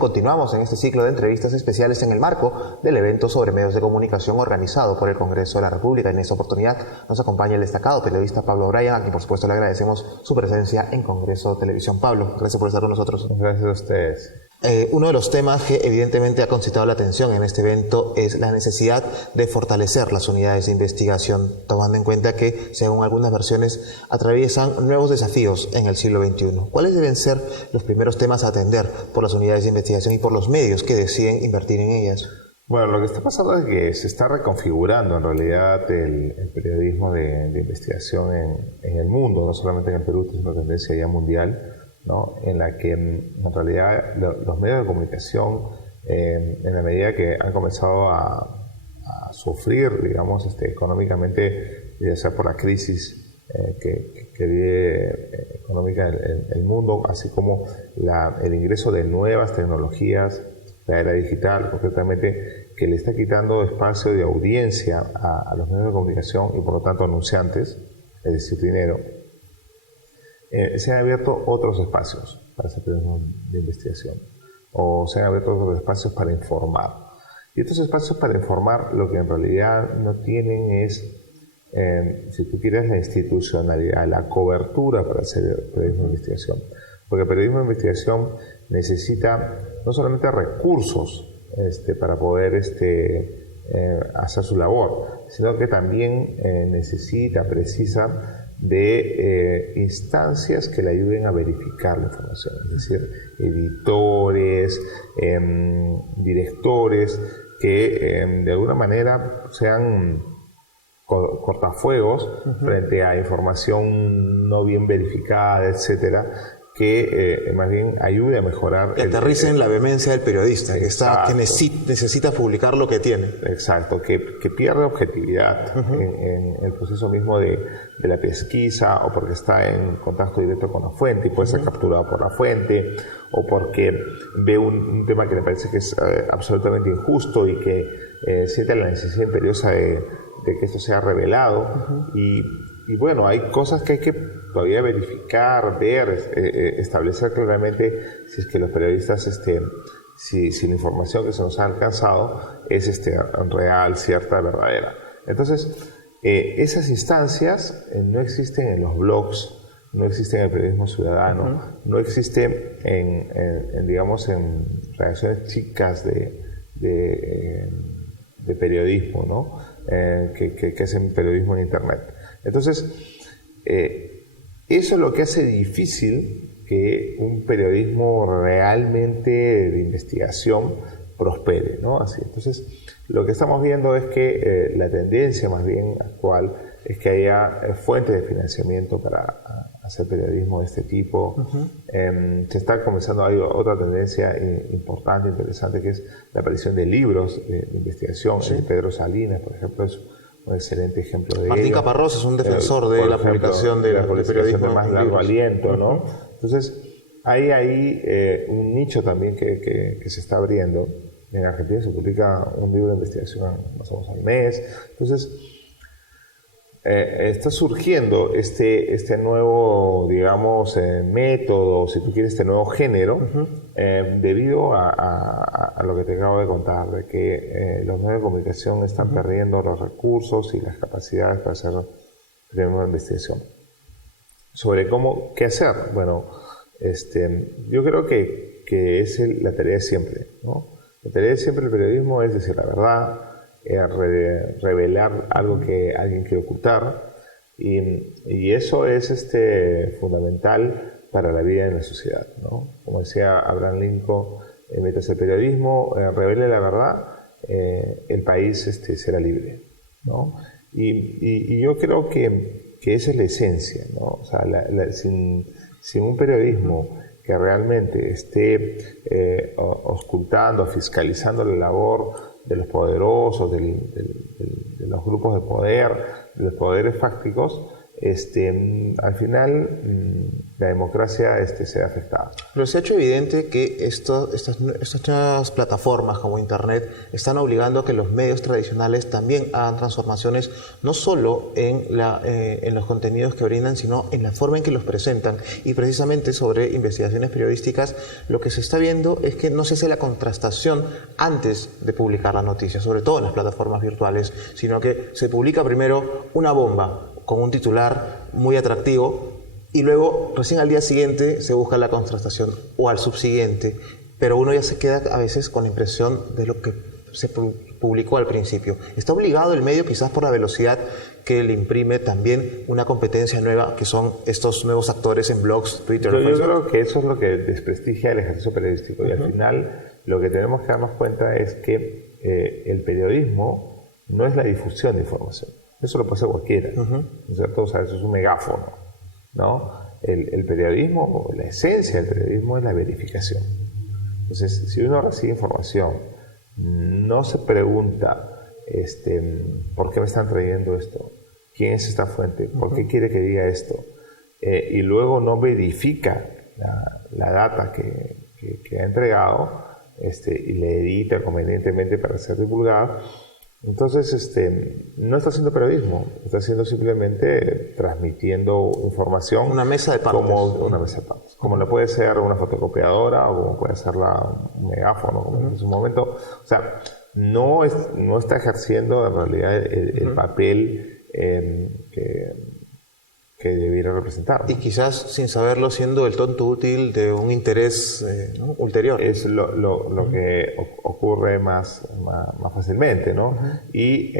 continuamos en este ciclo de entrevistas especiales en el marco del evento sobre medios de comunicación organizado por el Congreso de la República. En esta oportunidad nos acompaña el destacado periodista Pablo Bryan, a quien por supuesto le agradecemos su presencia en Congreso Televisión. Pablo, gracias por estar con nosotros. Gracias a ustedes. Uno de los temas que evidentemente ha concitado la atención en este evento es la necesidad de fortalecer las unidades de investigación, tomando en cuenta que, según algunas versiones, atraviesan nuevos desafíos en el siglo XXI. ¿Cuáles deben ser los primeros temas a atender por las unidades de investigación y por los medios que deciden invertir en ellas? Bueno, lo que está pasando es que se está reconfigurando en realidad el periodismo de investigación en el mundo, no solamente en el Perú, es una tendencia ya mundial, ¿no? En la que en realidad los medios de comunicación, en la medida que han comenzado a sufrir, digamos, económicamente, ya sea por la crisis que vive económica el mundo, así como el ingreso de nuevas tecnologías, la era digital concretamente, que le está quitando espacio de audiencia a los medios de comunicación y por lo tanto anunciantes, es decir, dinero. Se han abierto otros espacios para hacer periodismo de investigación, o se han abierto otros espacios para informar. Y estos espacios para informar lo que en realidad no tienen es, si tú quieres, la institucionalidad, la cobertura para hacer periodismo de investigación. Porque el periodismo de investigación necesita no solamente recursos para poder hacer su labor, sino que también precisa de instancias que le ayuden a verificar la información, es decir, editores, directores que de alguna manera sean cortafuegos frente a información no bien verificada, etcétera, que más bien ayude a mejorar... Que aterricen la vehemencia del periodista, que necesita publicar lo que tiene. Exacto, que pierde objetividad en el proceso mismo de la pesquisa, o porque está en contacto directo con la fuente y puede ser capturado por la fuente, o porque ve un tema que le parece que es absolutamente injusto y que siente la necesidad imperiosa de que esto sea revelado. Y bueno, hay cosas que hay que todavía verificar, ver, establecer claramente si es que los periodistas, si la información que se nos ha alcanzado es real, cierta, verdadera. Entonces, esas instancias no existen en los blogs, no existen en el periodismo ciudadano, no existen en redacciones chicas de periodismo, ¿no? Que hacen periodismo en Internet. Entonces, eso es lo que hace difícil que un periodismo realmente de investigación prospere, ¿no? Así, entonces, lo que estamos viendo es que la tendencia más bien actual es que haya fuentes de financiamiento para hacer periodismo de este tipo. Se está comenzando, hay otra tendencia importante, interesante, que es la aparición de libros de investigación. Sí. Pedro Salinas, por ejemplo, es un excelente ejemplo de ello. Martín Caparrós es un defensor de la publicación del periodismo de más largo aliento, ¿no? Entonces, hay ahí un nicho también que se está abriendo. En Argentina se publica un libro de investigación más o menos al mes. Entonces, está surgiendo este nuevo, digamos, método, si tú quieres, este nuevo género, debido a lo que te acabo de contar, de que los medios de comunicación están perdiendo los recursos y las capacidades para hacer periodismo de investigación. Sobre qué hacer, bueno, yo creo que es la tarea de siempre, ¿no? La tarea de siempre del periodismo es decir la verdad, revelar algo que alguien quiere ocultar, y eso es fundamental para la vida en la sociedad, ¿no? Como decía Abraham Lincoln, mientras el periodismo revele la verdad, el país será libre, ¿no? Y yo creo que esa es la esencia, ¿no? O sea, sin un periodismo que realmente esté auscultando, fiscalizando la labor de los poderosos, de los grupos de poder, de los poderes fácticos, al final la democracia se ve afectada. Pero se ha hecho evidente que estas nuevas plataformas como Internet están obligando a que los medios tradicionales también hagan transformaciones, no solo en los contenidos que brindan, sino en la forma en que los presentan. Y precisamente sobre investigaciones periodísticas, lo que se está viendo es que no se hace la contrastación antes de publicar la noticia, sobre todo en las plataformas virtuales, sino que se publica primero una bomba con un titular muy atractivo y luego recién al día siguiente se busca la contrastación o al subsiguiente, pero uno ya se queda a veces con la impresión de lo que se publicó al principio. ¿Está obligado el medio quizás por la velocidad que le imprime también una competencia nueva que son estos nuevos actores en blogs, Twitter? Yo creo que eso es lo que desprestigia el ejercicio periodístico y al final lo que tenemos que darnos cuenta es que el periodismo no es la difusión de información. Eso lo puede hacer cualquiera, ¿no es cierto? O sea, eso es un megáfono, ¿no? El periodismo, la esencia del periodismo es la verificación. Entonces, si uno recibe información, no se pregunta ¿por qué me están trayendo esto? ¿Quién es esta fuente? ¿Por qué quiere que diga esto? Y luego no verifica la data que ha entregado y le edita convenientemente para ser divulgada. Entonces, no está haciendo periodismo, está haciendo simplemente transmitiendo información. Una mesa de partes. Una mesa de partes. Como le puede ser una fotocopiadora o como puede ser un megáfono, como en su momento. O sea, no está ejerciendo en realidad el papel que debiera representar, ¿no? Y quizás sin saberlo siendo el tonto útil de un interés ulterior. Es lo que ocurre más fácilmente, ¿no? Y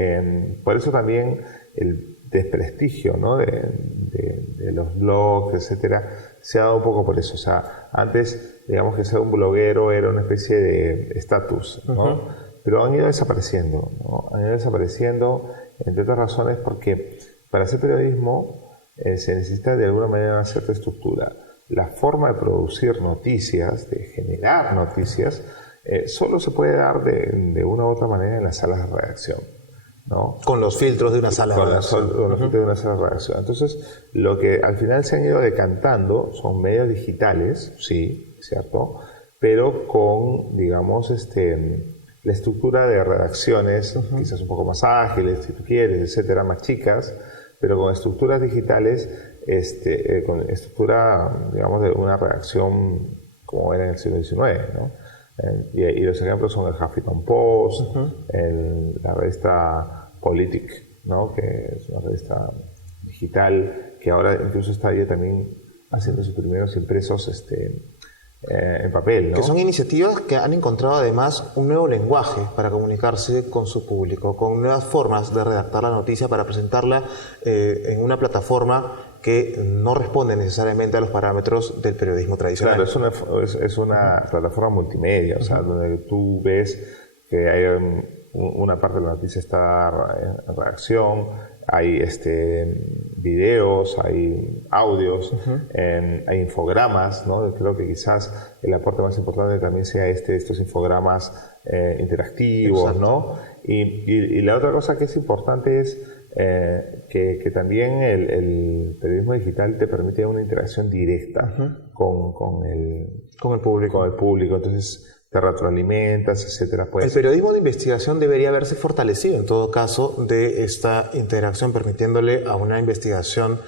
por eso también el desprestigio, ¿no? de los blogs, etcétera, se ha dado un poco por eso. O sea, antes, digamos que ser un bloguero era una especie de estatus, ¿no? Pero han ido desapareciendo, ¿no? Han ido desapareciendo, entre otras razones, porque para hacer periodismo se necesita de alguna manera una cierta estructura. La forma de producir noticias, de generar noticias, solo se puede dar de una u otra manera en las salas de redacción, ¿no? Con los filtros de una sala de redacción. Con los filtros de una sala de redacción. Entonces, lo que al final se han ido decantando son medios digitales, sí, ¿cierto? Pero con, digamos, la estructura de redacciones, quizás un poco más ágiles, si tú quieres, etcétera, más chicas, pero con estructuras digitales, con estructura, digamos, de una redacción como era en el siglo XIX, ¿no? Y los ejemplos son el Huffington Post, la revista Politic, ¿no? Que es una revista digital que ahora incluso está ya también haciendo sus primeros impresos en papel, ¿no? Que son iniciativas que han encontrado además un nuevo lenguaje para comunicarse con su público, con nuevas formas de redactar la noticia para presentarla en una plataforma que no responde necesariamente a los parámetros del periodismo tradicional. Claro, es una plataforma multimedia, o sea, donde tú ves que hay una parte de la noticia está en redacción, hay videos, hay audios, hay infogramas, ¿no? Creo que quizás el aporte más importante también sea estos infogramas interactivos, ¿no? Y la otra cosa que es importante es que también el periodismo digital te permite una interacción directa con el público. Entonces te retroalimentas, etcétera. Pues. El periodismo de investigación debería haberse fortalecido en todo caso de esta interacción, permitiéndole a una investigación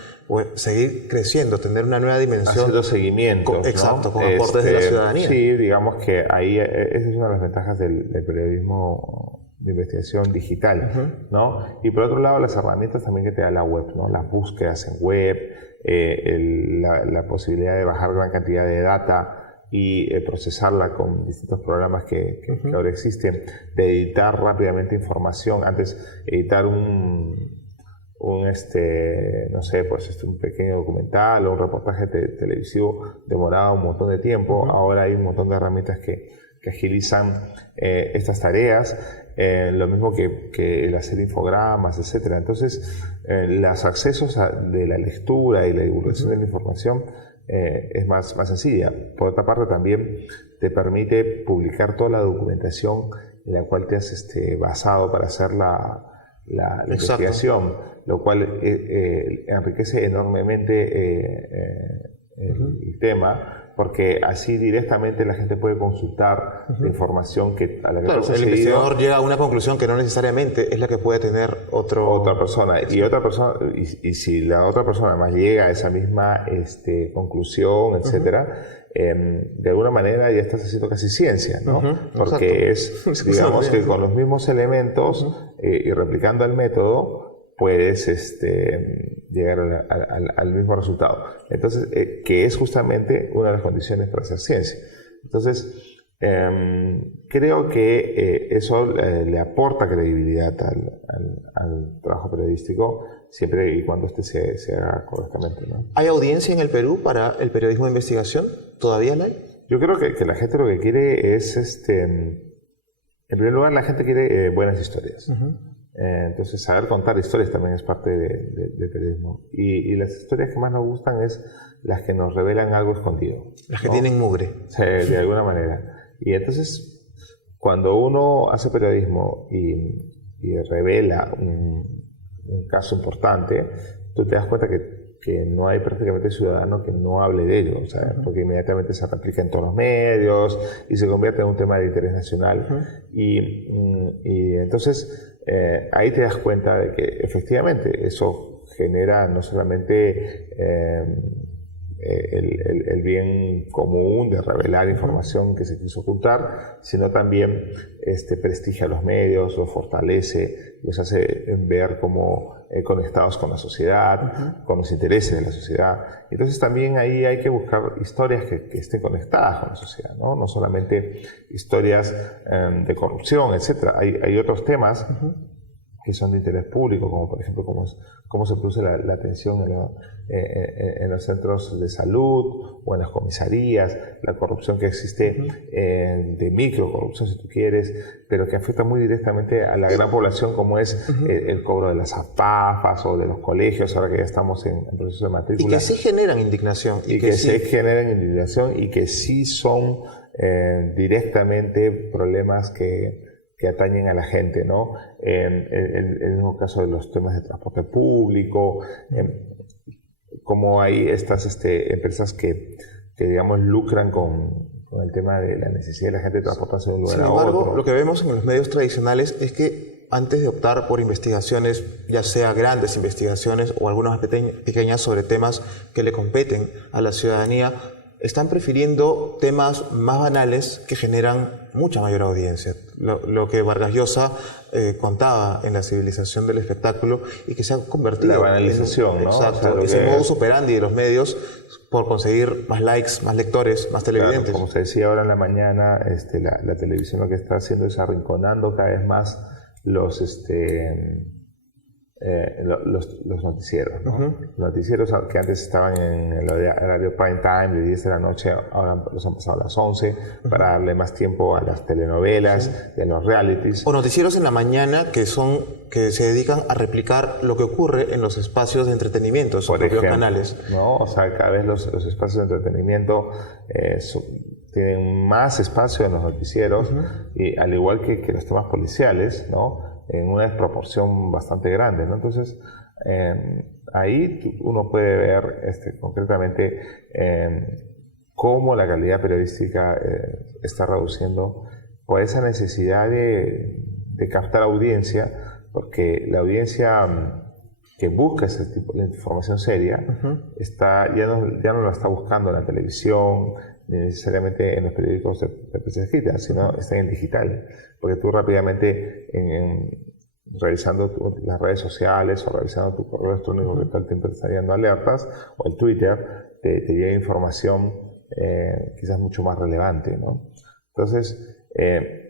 seguir creciendo, tener una nueva dimensión. Haciendo seguimiento. Exacto, con aportes de la ciudadanía. Sí, digamos que ahí esa es una de las ventajas del periodismo de investigación digital, ¿no? Y por otro lado, las herramientas también que te da la web, ¿no? Las búsquedas en web, la posibilidad de bajar gran cantidad de data y procesarla con distintos programas que ahora existen, de editar rápidamente información. Antes, editar no sé, pues un pequeño documental o un reportaje televisivo demoraba un montón de tiempo. Ahora hay un montón de herramientas que agilizan estas tareas, lo mismo que el hacer infogramas, etcétera. Entonces, los accesos de la lectura y la divulgación de la información es más sencilla. Por otra parte, también te permite publicar toda la documentación en la cual te has basado para hacer la investigación, lo cual enriquece enormemente el tema, porque así directamente la gente puede consultar la información a la que claro, el investigador llega a una conclusión que no necesariamente es la que puede tener otra persona. Y si la otra persona además llega a esa misma conclusión, etcétera, de alguna manera ya estás haciendo casi ciencia, ¿no? Porque es, digamos que con los mismos elementos y replicando el método, puedes llegar al mismo resultado. Entonces, que es justamente una de las condiciones para hacer ciencia. Entonces, creo que eso le aporta credibilidad al trabajo periodístico, siempre y cuando se haga correctamente, ¿no? ¿Hay audiencia en el Perú para el periodismo de investigación? ¿Todavía la hay? Yo creo que la gente lo que quiere es, en primer lugar, la gente quiere buenas historias. Entonces, saber contar historias también es parte del periodismo. Y las historias que más nos gustan es las que nos revelan algo escondido. Las que tienen mugre. Sí, de alguna manera. Y entonces, cuando uno hace periodismo y revela un caso importante, tú te das cuenta que no hay prácticamente ciudadano que no hable de ello, o sea, porque inmediatamente se replica en todos los medios y se convierte en un tema de interés nacional. Y entonces ahí te das cuenta de que efectivamente eso genera no solamente el bien común de revelar información que se quiso ocultar, sino también prestigia a los medios, los fortalece, los hace ver como conectados con la sociedad, con los intereses de la sociedad. Entonces también ahí hay que buscar historias que estén conectadas con la sociedad, ¿no? No solamente historias de corrupción, etc. Hay otros temas que son de interés público, como por ejemplo cómo se produce la atención en los centros de salud o en las comisarías, la corrupción que existe de microcorrupción, si tú quieres, pero que afecta muy directamente a la gran población, como es el cobro de las AFAFas o de los colegios, ahora que ya estamos en proceso de matrícula. Y que sí generan indignación. Y que sí generan indignación y que sí son directamente problemas que atañen a la gente, ¿no? El mismo caso de los temas de transporte público, como hay estas empresas que digamos lucran con el tema de la necesidad de la gente de transportarse de un lugar a otro. Sin embargo, lo que vemos en los medios tradicionales es que antes de optar por investigaciones, ya sea grandes investigaciones o algunas pequeñas sobre temas que le competen a la ciudadanía, están prefiriendo temas más banales que generan mucha mayor audiencia. Lo que Vargas Llosa contaba en La civilización del espectáculo y que se ha convertido la banalización, en, ¿no? exacto, ese modus operandi de los medios por conseguir más likes, más lectores, más televidentes. Claro, como se decía ahora en la mañana, la televisión lo que está haciendo es arrinconando cada vez más los noticieros, ¿no? Los noticieros que antes estaban en el horario prime time de 10 de la noche, ahora los han pasado a las 11 para darle más tiempo a las telenovelas y a los realities. O noticieros en la mañana que se dedican a replicar lo que ocurre en los espacios de entretenimiento, en sus propios canales. ¿No? O sea, cada vez los espacios de entretenimiento tienen más espacio en los noticieros, y al igual que los temas policiales, ¿no? En una desproporción bastante grande, ¿no? Entonces, ahí uno puede ver concretamente cómo la calidad periodística está reduciendo por esa necesidad de captar audiencia, porque la audiencia que busca ese tipo de información seria ya no la está buscando en la televisión, ni necesariamente en los periódicos de prensa escrita, sino está en digital, porque tú rápidamente revisando las redes sociales o revisando tu correo electrónico que todo el tiempo te está dando alertas, o el Twitter te llega información quizás mucho más relevante, ¿no? Entonces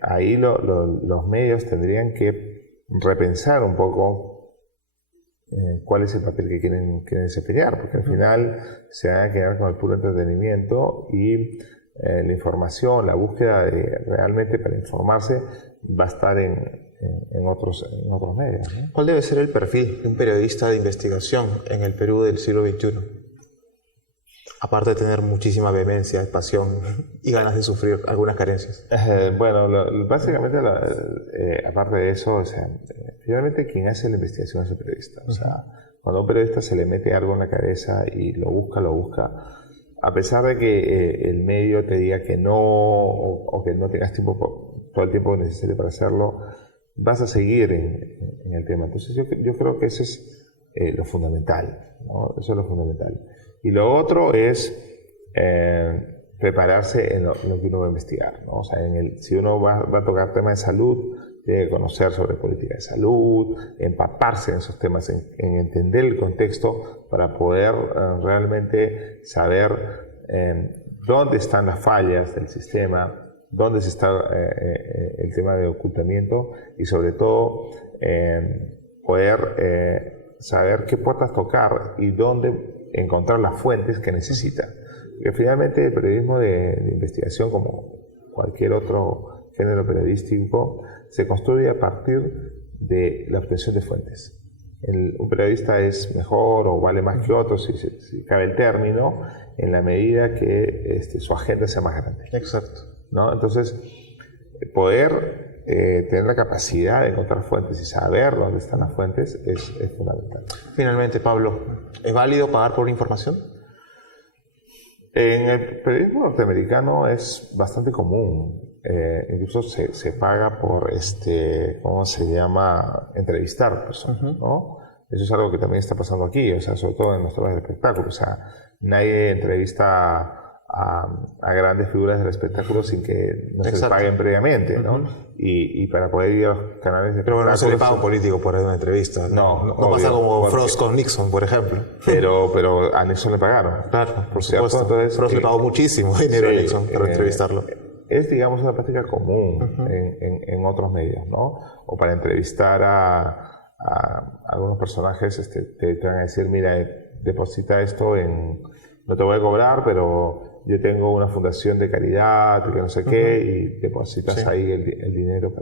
ahí los medios tendrían que repensar un poco cuál es el papel que quieren desempeñar, porque al final se van a quedar con el puro entretenimiento y la información, la búsqueda realmente para informarse va a estar en otros medios, ¿no? ¿Cuál debe ser el perfil de un periodista de investigación en el Perú del siglo XXI? Aparte de tener muchísima vehemencia, pasión y ganas de sufrir algunas carencias. Bueno, básicamente, aparte de eso, finalmente quien hace la investigación es el periodista. O sea, cuando a un periodista se le mete algo en la cabeza y lo busca, a pesar de que el medio te diga que no, o que no tengas tiempo, todo el tiempo necesario para hacerlo, vas a seguir en el tema. Entonces yo creo que eso es lo fundamental, ¿no? Eso es lo fundamental. Y lo otro es prepararse en lo que uno va a investigar, ¿no? O sea, si uno va a tocar temas de salud, tiene que conocer sobre política de salud, empaparse en esos temas, en entender el contexto para poder realmente saber dónde están las fallas del sistema, dónde está el tema de ocultamiento y sobre todo poder saber qué puertas tocar y dónde encontrar las fuentes que necesita. Porque finalmente el periodismo de investigación, como cualquier otro género periodístico, se construye a partir de la obtención de fuentes. Un periodista es mejor o vale más que otro, si cabe el término, en la medida que su agenda sea más grande. Exacto. ¿No? Entonces, poder tener la capacidad de encontrar fuentes y saber dónde están las fuentes es fundamental. Finalmente, Pablo, ¿es válido pagar por información? En el periodismo norteamericano es bastante común. Incluso se paga por, ¿cómo se llama? Entrevistar personas, ¿no? Eso es algo que también está pasando aquí, o sea, sobre todo en los temas del espectáculo. O sea, nadie entrevista a grandes figuras del espectáculo sin que no se les paguen previamente, ¿no? Y para poder ir a los canales de... Pero bueno, no se le paga a un político por una entrevista. No pasa como Frost con Nixon, por ejemplo. Pero a Nixon le pagaron. Claro, por ¿cierto? supuesto. Entonces, Frost le pagó muchísimo dinero a Nixon para entrevistarlo. Es, digamos, una práctica común en otros medios, ¿no? O para entrevistar a algunos personajes, te van a decir, mira, deposita esto no te voy a cobrar, pero yo tengo una fundación de caridad, que no sé qué, y depositas ahí el dinero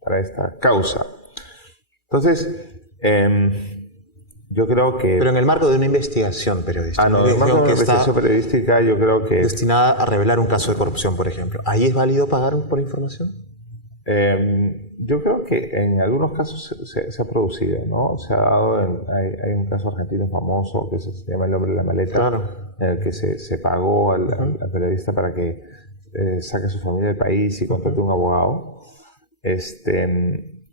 para esta causa. Entonces, yo creo que... Pero en el marco de una investigación periodística. En el marco de una investigación periodística, yo creo que... destinada a revelar un caso de corrupción, por ejemplo. ¿Ahí es válido pagar por información? Yo creo que en algunos casos se ha producido, ¿no? Se ha dado, hay un caso argentino famoso que se llama El hombre de la maleta, claro, en el que se pagó al periodista para que saque a su familia del país y contrate un abogado.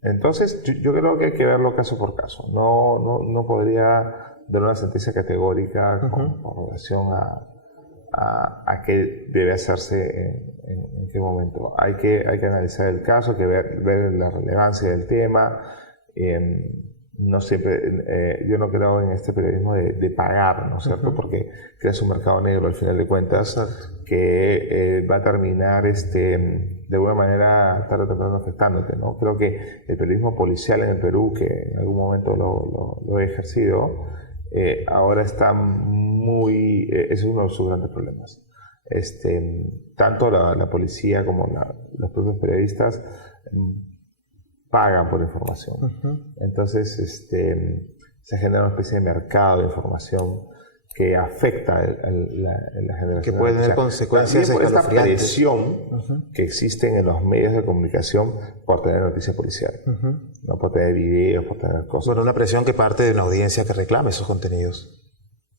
Entonces, yo creo que hay que verlo caso por caso. No podría dar una sentencia categórica con relación a qué debe hacerse en qué momento. Hay que analizar el caso, hay que ver la relevancia del tema. No siempre, yo no creo en este periodismo de pagar, ¿no es cierto? Porque creas un mercado negro al final de cuentas. Exacto. Que va a terminar de alguna manera tarde o temprano afectándote, ¿no? Creo que el periodismo policial en el Perú, que en algún momento lo he ejercido, ahora está es uno de sus grandes problemas. Tanto la policía como los propios periodistas pagan por información. Entonces se genera una especie de mercado de información que afecta la generación. Que puede tener consecuencias por esta presión que existen en los medios de comunicación por tener noticias policiales, no por tener videos, por tener cosas. Bueno, una presión que parte de una audiencia que reclame esos contenidos.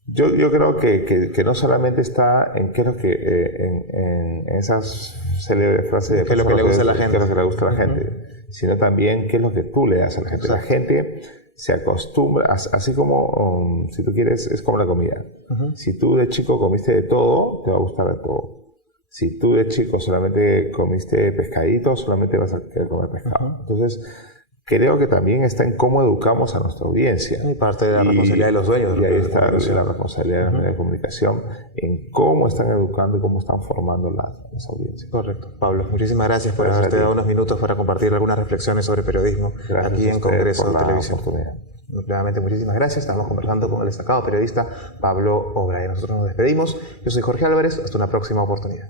Yo creo que no solamente está en qué es lo que en esas célebres frases de qué es lo que le gusta a la gente, qué es lo que le gusta a la gente, sino también qué es lo que tú le das a la gente. La gente se acostumbra, así como si tú quieres, es como la comida. Si tú de chico comiste de todo, te va a gustar de todo. Si tú de chico solamente comiste pescadito, solamente vas a querer comer pescado. Entonces, creo que también está en cómo educamos a nuestra audiencia. Y parte de la responsabilidad de los dueños. Y ahí está la responsabilidad de los medios de comunicación en cómo están educando y cómo están formando las audiencias. Correcto. Pablo, muchísimas gracias por haberte dado unos minutos para compartir algunas reflexiones sobre periodismo aquí en Congreso de Televisión. Nuevamente, muchísimas gracias. Estamos conversando con el destacado periodista Pablo O'Brien. Nosotros nos despedimos. Yo soy Jorge Álvarez. Hasta una próxima oportunidad.